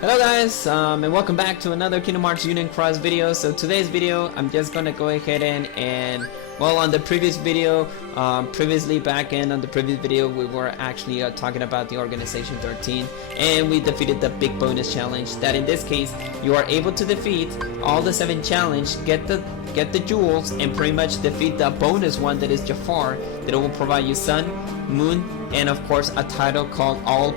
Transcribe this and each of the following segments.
Hello guys, and welcome back to another Kingdom Hearts Union Cross video. So today's video, I'm just gonna go ahead and well, on the previous video, on the previous video, we were actually talking about the Organization 13, and we defeated the big bonus challenge. That in this case, you are able to defeat all the 7 challenge, get the jewels, and pretty much defeat the bonus one that is Jafar, that will provide you Sun, Moon, and of course a title called All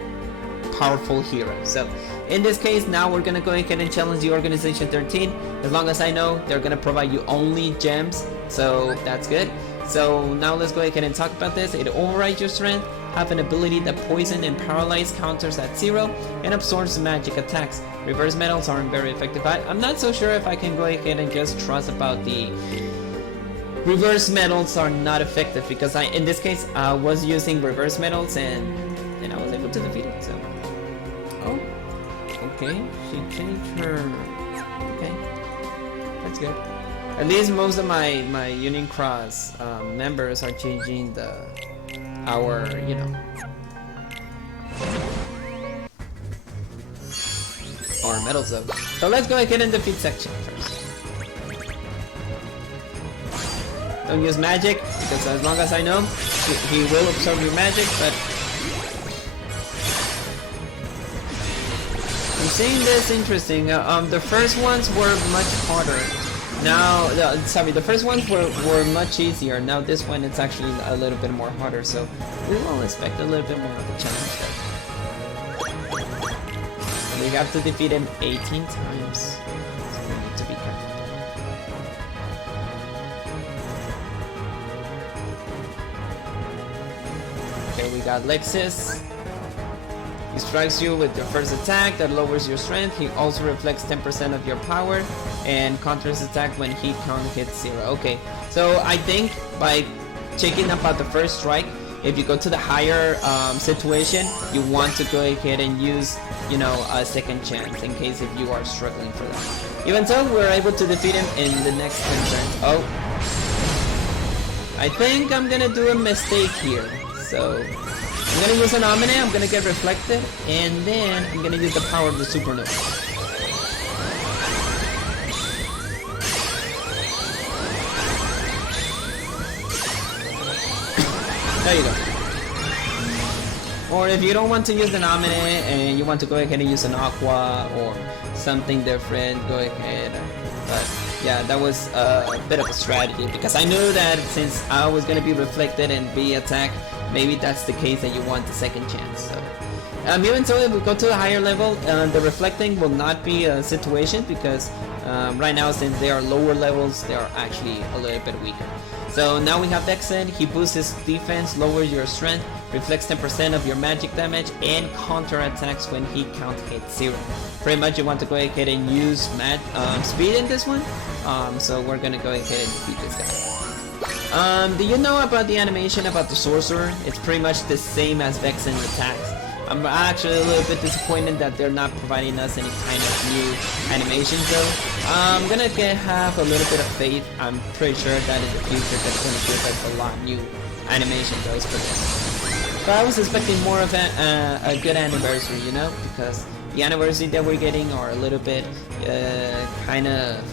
Powerful Hero. So in this case, now we're gonna go ahead and challenge the Organization 13. As long as I know, they're gonna provide you only gems, so that's good. So now let's go ahead and talk about this. It overrides your strength, have an ability that poison and paralyze counters at 0, and absorbs magic attacks. Reverse metals aren't very effective. I'm not so sure if I can go ahead and just trust about the reverse metals are not effective, because in this case I was using reverse metals and I was able to defeat it. So oh, okay, she changed her. Okay, that's good. At least most of my Union Cross members are changing our medals though. So let's go ahead and defeat Zexion first. Don't use magic, because as long as I know, he will absorb your magic, but I'm seeing this interesting. The first ones were much harder. Now, the first ones were much easier. Now this one, it's actually a little bit more harder, so we will expect a little bit more of a challenge there. We have to defeat him 18 times, so we need to be careful. Okay, we got Lexus. He strikes you with your first attack that lowers your strength. He also reflects 10% of your power and counters attack when heat count hits 0. Okay, so I think by checking about the first strike, if you go to the higher situation, you want to go ahead and use, a second chance in case if you are struggling for that. Even so, we're able to defeat him in the next 10 turns. Oh, I think I'm gonna do a mistake here. So I'm gonna use an Omni, I'm gonna get reflected, and then I'm gonna use the power of the Supernova. There you go. Or if you don't want to use an Omni and you want to go ahead and use an Aqua or something different, go ahead. But yeah, that was a bit of a strategy, because I knew that since I was gonna be reflected and be attacked, maybe that's the case that you want the second chance. So even so, if we go to a higher level, the reflecting will not be a situation, because right now, since they are lower levels, they are actually a little bit weaker. So now we have Zexion. He boosts his defense, lowers your strength, reflects 10% of your magic damage, and counter attacks when heat count hits 0. Pretty much you want to go ahead and use speed in this one. So we're gonna go ahead and defeat this guy. Do you know about the animation about the sorcerer? It's pretty much the same as Zexion attacks. I'm actually a little bit disappointed that they're not providing us any kind of new animations though. I'm gonna have a little bit of faith. I'm pretty sure that in the future that's gonna give us a lot new animation though for this. But I was expecting more of a good anniversary, because the anniversary that we're getting are a little bit kind of,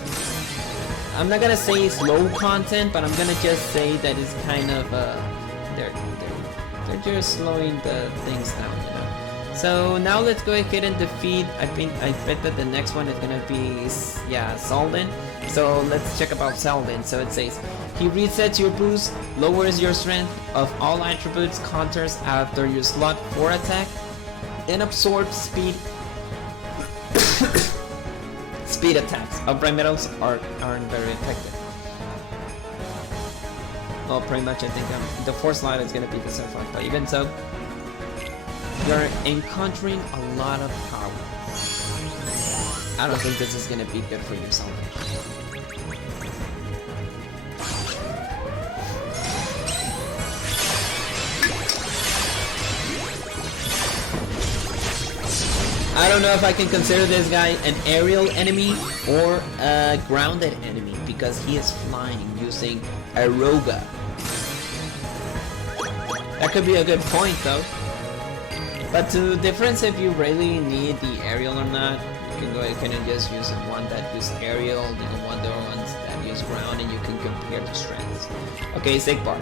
I'm not gonna say it's low content, but I'm gonna just say that it's kind of they're just slowing the things down, So now let's go ahead and defeat. I bet that the next one is gonna be Selden. So let's check about Selden. So it says he resets your boost, lowers your strength of all attributes, counters after your slot 4 attack, and absorbs speed. Speed attacks. Upright metals aren't very effective. Well, pretty much I think the 4th slot is going to be the Sapphire, but even so, you're encountering a lot of power. I don't think this is going to be good for yourself. I don't know if I can consider this guy an aerial enemy or a grounded enemy, because he is flying using Aeroga. That could be a good point though. But to difference if you really need the aerial or not, you can go ahead and just use the one that use aerial, the ones that use ground, and you can compare the strengths. Okay, Xigbar.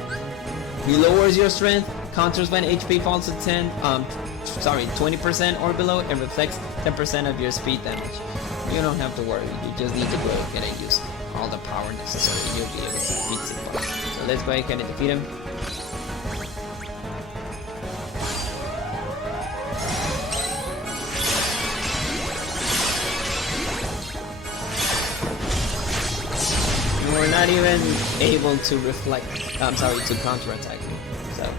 He lowers your strength, counters when HP falls to 20% or below, and reflects 10% of your speed damage. You don't have to worry, you just need to go ahead and use all the power necessary, and you'll be able to defeat Xigbar. So let's go ahead and defeat him. We're not even able to reflect, to counterattack you, so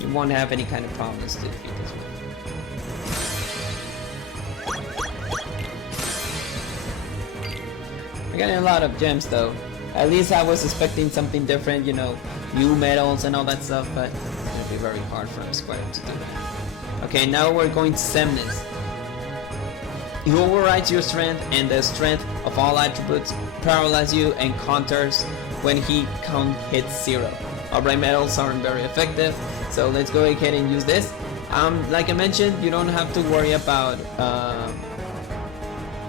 you won't have any kind of problems to defeat this one. We're getting a lot of gems though. At least I was expecting something different, you know, new medals and all that stuff, but it's gonna be very hard for Xigbar to do that. Okay, now we're going to Xemnas. He overrides your strength, and the strength of all attributes paralyze you and counters when he count hits 0. Upright metals aren't very effective, so let's go ahead and use this. Like I mentioned, you don't have to worry about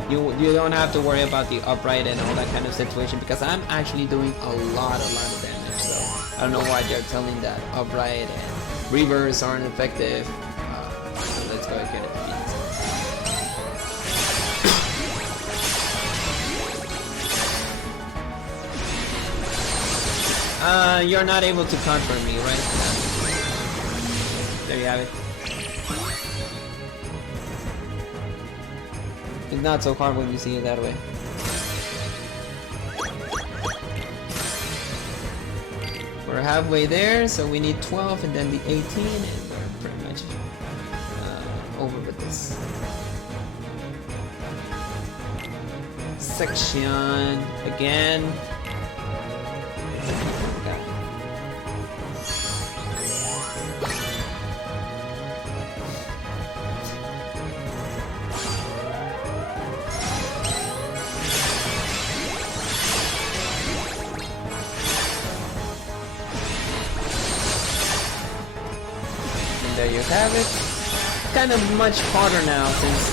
you don't have to worry about the upright and all that kind of situation, because I'm actually doing a lot of damage. So I don't know why they're telling that upright and reverse aren't effective. So let's go ahead and defeat this. You're not able to counter me, right? There you have it. It's not so hard when you see it that way. We're halfway there, so we need 12 and then the 18, and we're pretty much over with this. Zexion again. There you have it. Kind of much harder now since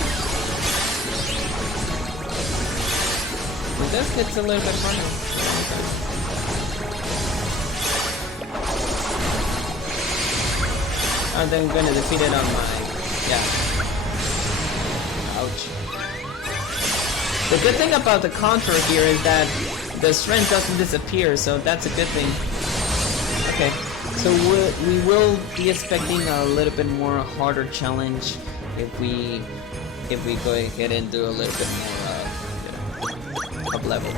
this gets a little bit harder. And then I'm gonna defeat it on my ouch. The good thing about the counter here is that the strength doesn't disappear, so that's a good thing. Okay. So we will be expecting a little bit more harder challenge if we go ahead and do a little bit more up level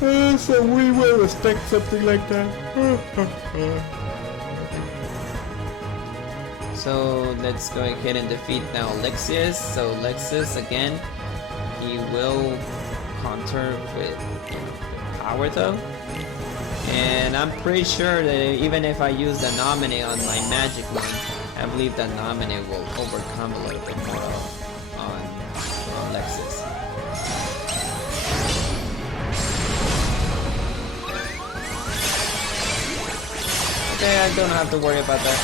here. So we will expect something like that. So let's go ahead and defeat now Lexus. So Lexus again, he will counter with power though. And I'm pretty sure that even if I use the nominee on my magic one, I believe that nominee will overcome a little bit more on Lexus. Okay, I don't have to worry about that.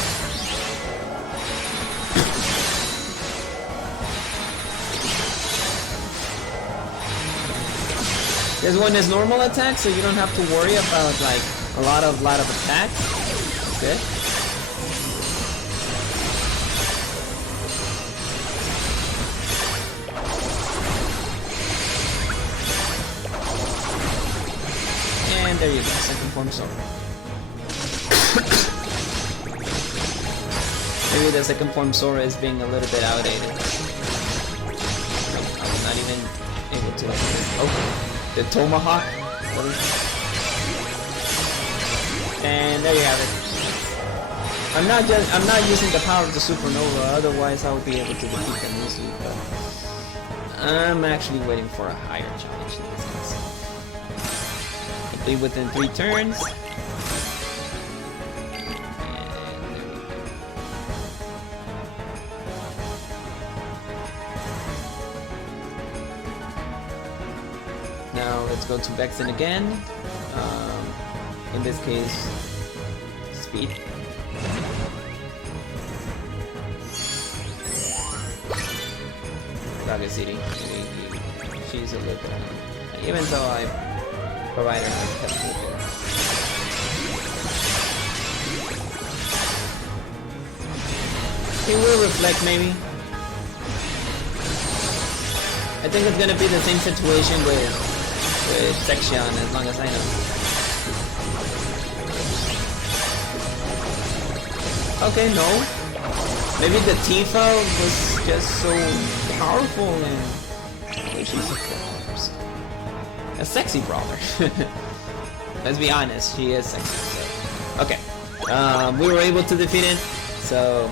This one is normal attack, so you don't have to worry about like a lot of attacks. Good. And there you go, second form sword. Maybe the second form Sora is being a little bit outdated. I'm not even able to. Oh. The Tomahawk. And there you have it. I'm not using the power of the Supernova, otherwise I would be able to defeat them easily, but I'm actually waiting for a higher challenge in this case. Complete within 3 turns. Now let's go to Vexen again. In this case, speed. Saga City. She's a little bit, even though I provided her with a little bit. He will reflect maybe. I think it's gonna be the same situation with Zexion, as long as I know. Okay, no. Maybe the Tifa was just so powerful and she's a cool person. A sexy brawler. Let's be honest, she is sexy. So. Okay. We were able to defeat it. So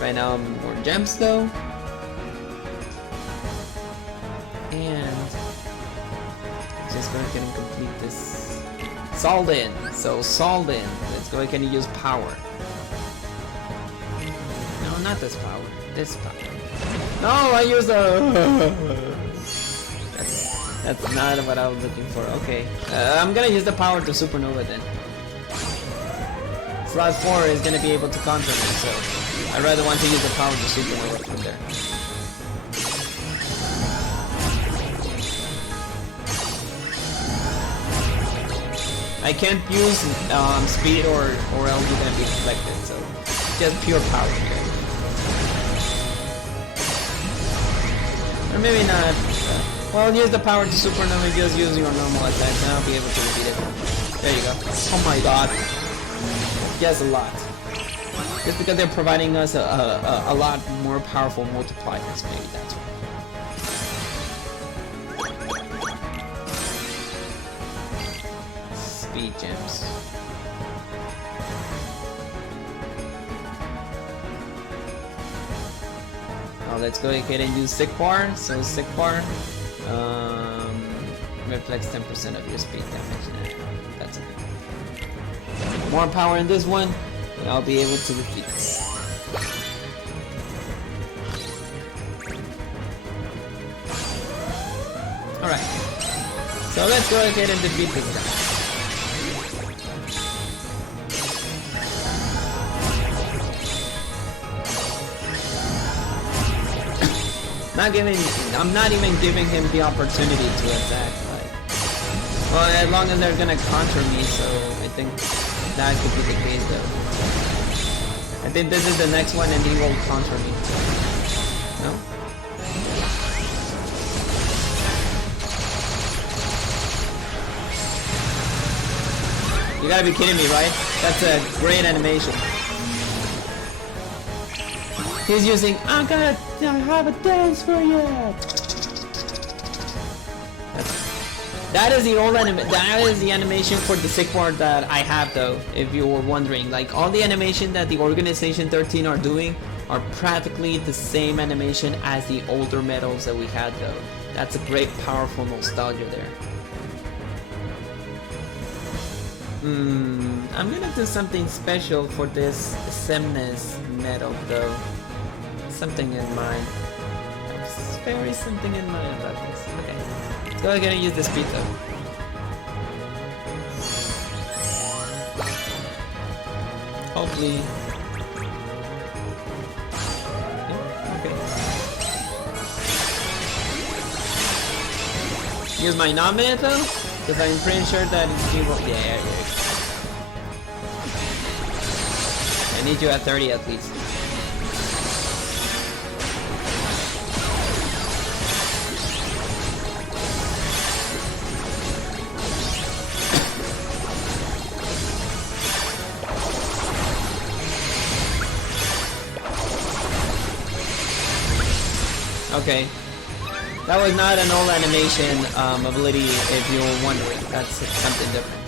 right now more gems though. And just go ahead and complete this. Solden. So Solden. Let's go ahead and use power. No, not this power. This power. No, I used a. That's not what I was looking for. Okay, I'm gonna use the power to Supernova then. Slot 4 is gonna be able to counter me, so I'd rather want to use the power to Supernova from there. I can't use speed or else you're gonna be deflected, so just pure power here. Or maybe not. Well, use the power to Supernova, just use your normal attacks and I'll be able to defeat it. There you go. Oh my god. Yes, a lot. Just because they're providing us a lot more powerful multipliers, maybe that's why. Speed gems. Now let's go ahead and use Xigbar. So Xigbar reflects 10% of your speed damage. That's okay. More power in this one, and I'll be able to defeat this. Alright. So let's go ahead and defeat this guy. I'm not even giving him the opportunity to attack. Like, well, as long as they're gonna counter me, so I think that could be the case though. I think this is the next one and he will counter me. No? You gotta be kidding me, right? That's a great animation. He's using, I have a dance for you. That is the old that is the animation for the Xigbar that I have though, if you were wondering. Like all the animation that the Organization 13 are doing are practically the same animation as the older medals that we had though. That's a great powerful nostalgia there. I'm gonna do something special for this Xemnas medal though. Something in mind. Very something in mind about this. Okay. Let's go ahead and use the speed though. Hopefully. Okay. Use my nominate though? Because I'm pretty sure that he will. Yeah. I need you at 30 at least. Okay, that was not an old animation ability if you were wondering. That's something different.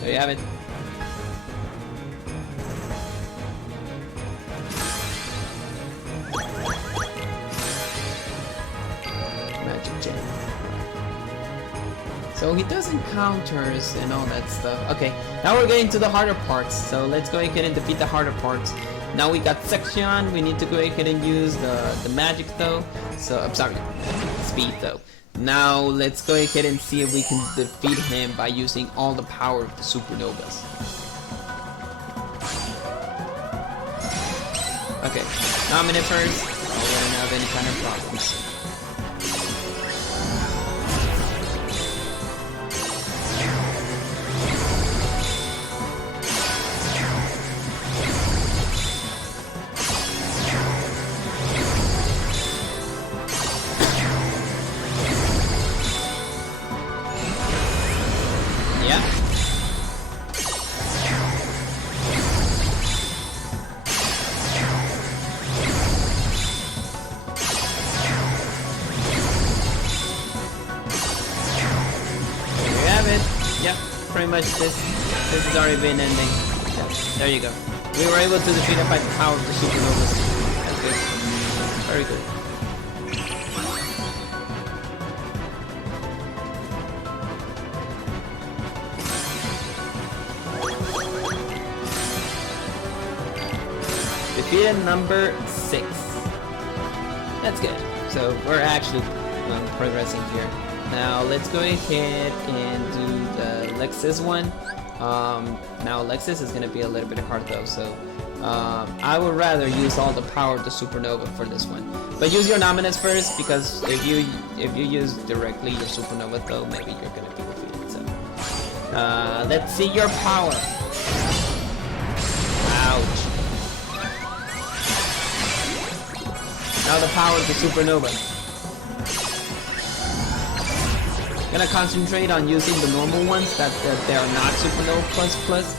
There you have it. Magic gem. So he does encounters and all that stuff. Okay, now we're getting to the harder parts. So let's go ahead and defeat the harder parts. Now we got Zexion. We need to go ahead and use the magic though. So I'm sorry, speed though. Now let's go ahead and see if we can defeat him by using all the power of the supernovas. Okay, nominate first. I wouldn't have any kind of problems. Pretty much this has already been ending. Yeah, there you go. We were able to defeat it by the power of the supernovas. That's good. Very good. Defeated number 6. That's good. So we're actually progressing here. Now let's go ahead and do the Lexus one. Now Lexus is going to be a little bit hard though, so I would rather use all the power of the supernova for this one. But use your nominus first, because if you use directly your supernova though, maybe you're going to be defeated. So let's see your power. Ouch. Now the power of the supernova. Gonna concentrate on using the normal ones that they are not supernova plus plus.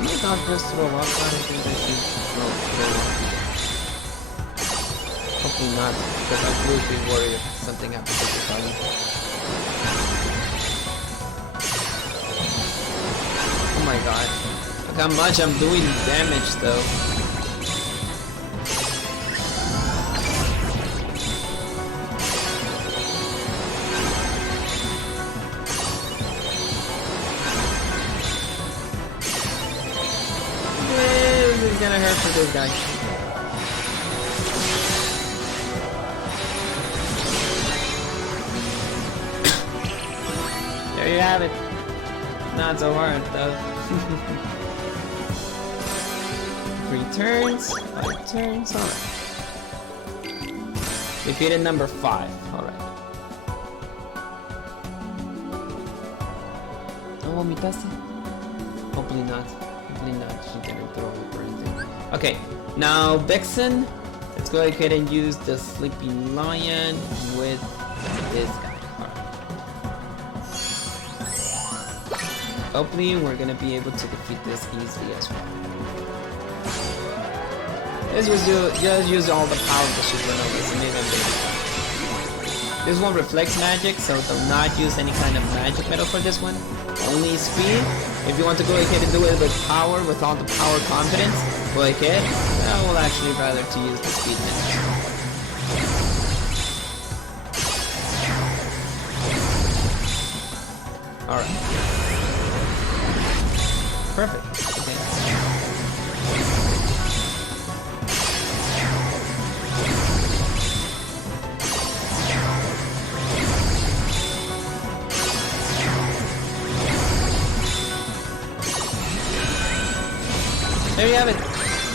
Might not just throw up. I don't think I should throw up. Hopefully not, because I would be worried if something happens to the body. Oh my god. Look how much I'm doing damage though. This is gonna hurt for this guy. There you have it. Not so hard though. 3 turns, 5 turns, alright. Defeated number 5, alright. No vomitaste? Hopefully not. Hopefully not. She didn't throw up or anything. Okay, now Vixen. Let's go ahead and use the Sleepy Lion with this guy. Hopefully we're gonna be able to defeat this easily as well. Just use all the power of the supernovas and even bigger. This one reflects magic, so do not use any kind of magic metal for this one. Only speed. If you want to go ahead and do it with power, with all the power confidence, go ahead. I will actually rather to use the speed metal. Alright. Perfect. Okay. There you have it.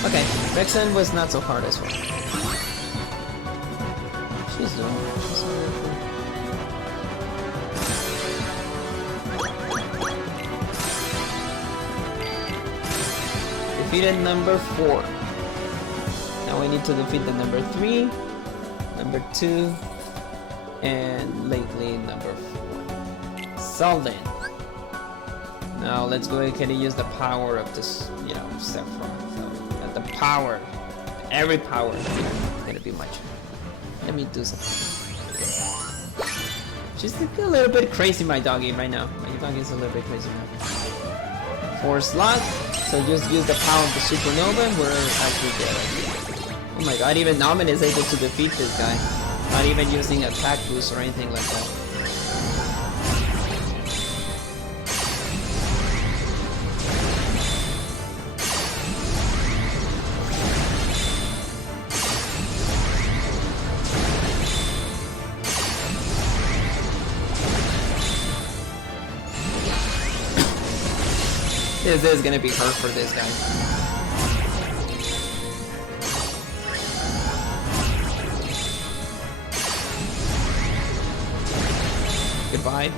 Okay, Vexen was not so hard as well. She's doing it. She's doing it. Defeated number 4. Now we need to defeat the number 3, number 2, and lately number 4. So then, now let's go ahead and use the power of this, Sephiroth. So the power, every power is gonna be much. Let me do something. She's a little bit crazy, my doggy, right now. My doggy is a little bit crazy now. 4 slots. So just use the power of the supernova and we're actually good. Oh my god, even Namen is able to defeat this guy. Not even using attack boost or anything like that. is this gonna be hard for this guy? Goodbye.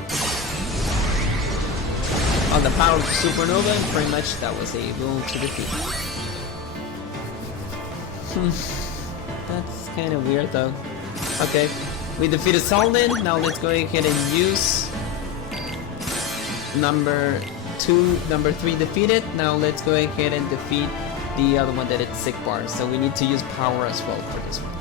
On the power of Supernova, and pretty much that was able to defeat. That's kind of weird though. Okay, we defeated Solden. Now let's go ahead and use number 3 defeated. Now let's go ahead and defeat the other one that is Xigbar. So we need to use power as well for this one.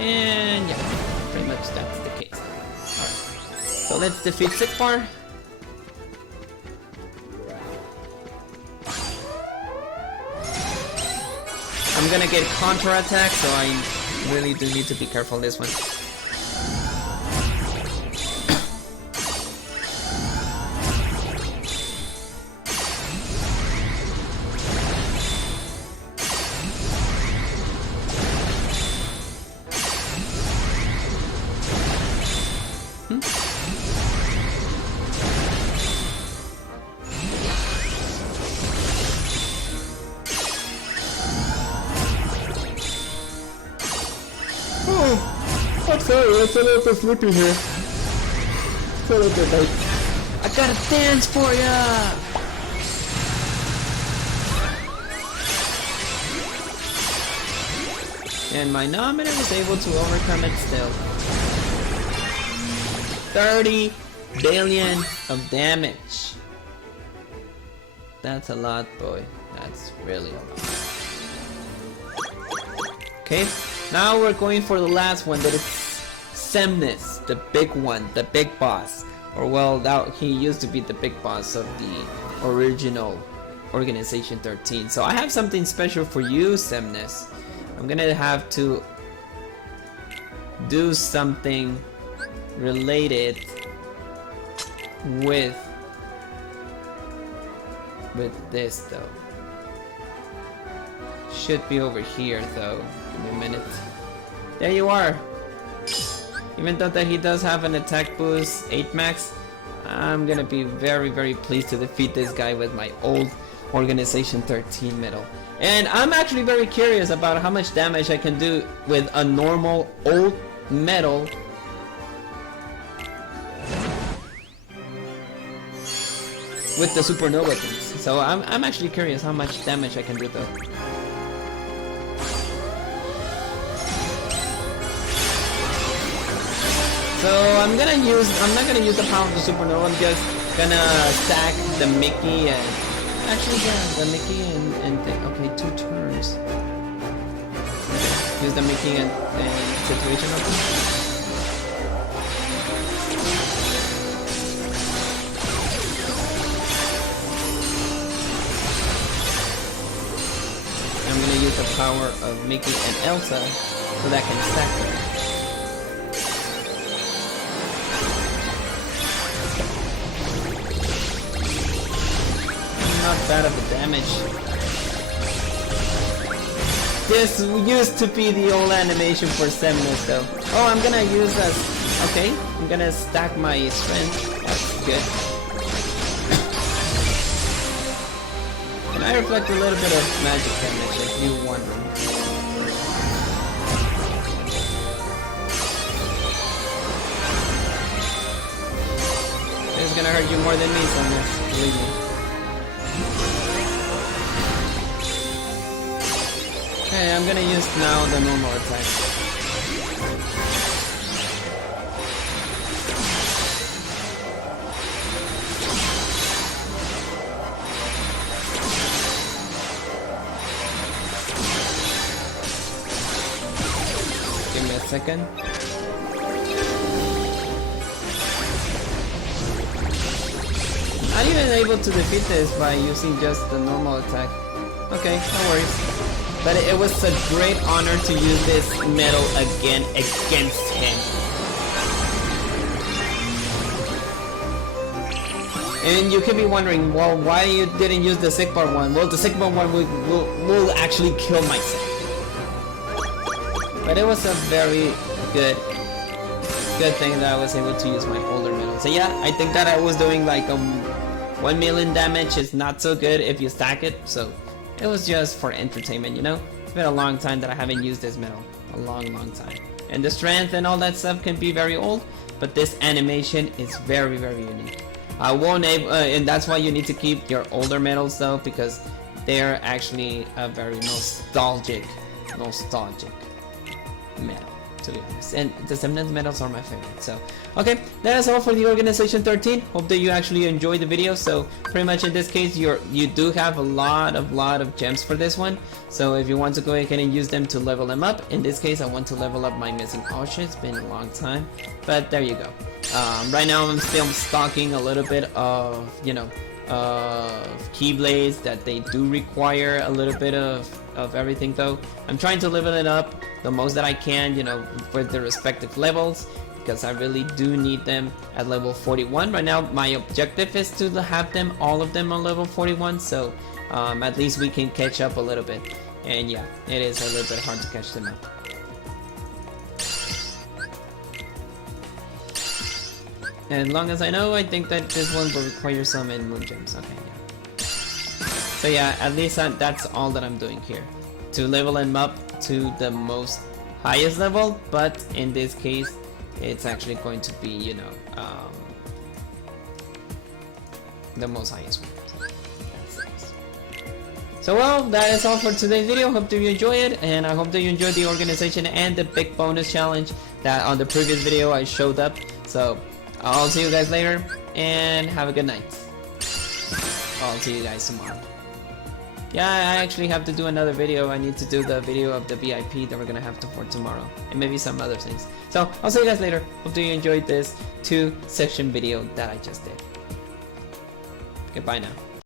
And yeah, pretty much that's the case. Alright, so let's defeat Xigbar. I'm gonna get counter attack, so I really do need to be careful this one. I'm sorry, it's a little bit sleepy here. It's a little bit late. I gotta dance for ya! And my nominee was able to overcome it still. 30 billion of damage. That's a lot, boy. That's really a lot. Okay, now we're going for the last one, that is Xemnas, the big one, the big boss. Or well, that he used to be the big boss of the original Organization 13. So I have something special for you, Xemnas. I'm gonna have to do something related with this though. Should be over here though. Give me a minute. There you are. Even though that he does have an attack boost 8 max, I'm gonna be very pleased to defeat this guy with my old Organization 13 medal. And I'm actually very curious about how much damage I can do with a normal old medal with the supernova things. So I'm actually curious how much damage I can do though. So I'm not gonna use the power of the supernova. I'm just gonna stack the Mickey and actually yeah, the Mickey and okay, 2 turns. Okay. Use the Mickey and situation open. I'm gonna use the power of Mickey and Elsa so that I can stack them. Not bad of the damage. This used to be the old animation for Xemnas though. Oh, I'm gonna use that. Okay, I'm gonna stack my strength. That's good. And I reflect a little bit of magic damage if you wondering. It's gonna hurt you more than me, Xemnas. Believe me. Okay, I'm gonna use now the normal attack. Give me a second. I'm even able to defeat this by using just the normal attack. Okay, no worries. But it was a great honor to use this medal again against him. And you could be wondering, well, why you didn't use the Xigbar one? Well, the Xigbar one will actually kill myself. But it was a very good thing that I was able to use my older medals. So yeah, I think that I was doing like 1 million damage is not so good if you stack it, so it was just for entertainment, you know? It's been a long time that I haven't used this medal. A long time. And the strength and all that stuff can be very old, but this animation is very unique. I won't and that's why you need to keep your older medals though, because they're actually a very nostalgic medal, to be honest. And the Xemnas medals are my favorite. So okay, that is all for the Organization 13. Hope that you actually enjoyed the video. So pretty much in this case, you do have a lot of gems for this one. So if you want to go ahead and use them to level them up, in this case I want to level up my missing ocean. It's been a long time, but there you go. Right now I'm still stocking a little bit of, you know, keyblades that they do require a little bit of everything though. I'm trying to level it up the most that I can, you know, for the respective levels, because I really do need them at level 41. Right now my objective is to have them, all of them on level 41, so at least we can catch up a little bit. And yeah, it is a little bit hard to catch them up. And long as I know, I think that this one will require some in moon gems. Okay, yeah. So yeah, at least that's all that I'm doing here, to level them up to the most highest level. But in this case, it's actually going to be, you know, the most highest one. So well, that is all for today's video. Hope that you enjoy it, and I hope that you enjoyed the organization and the big bonus challenge that on the previous video I showed up. So I'll see you guys later, and have a good night. I'll see you guys tomorrow. Yeah, I actually have to do another video. I need to do the video of the VIP that we're gonna have to for tomorrow, and maybe some other things. So I'll see you guys later. Hope that you enjoyed this 2-section video that I just did. Goodbye now.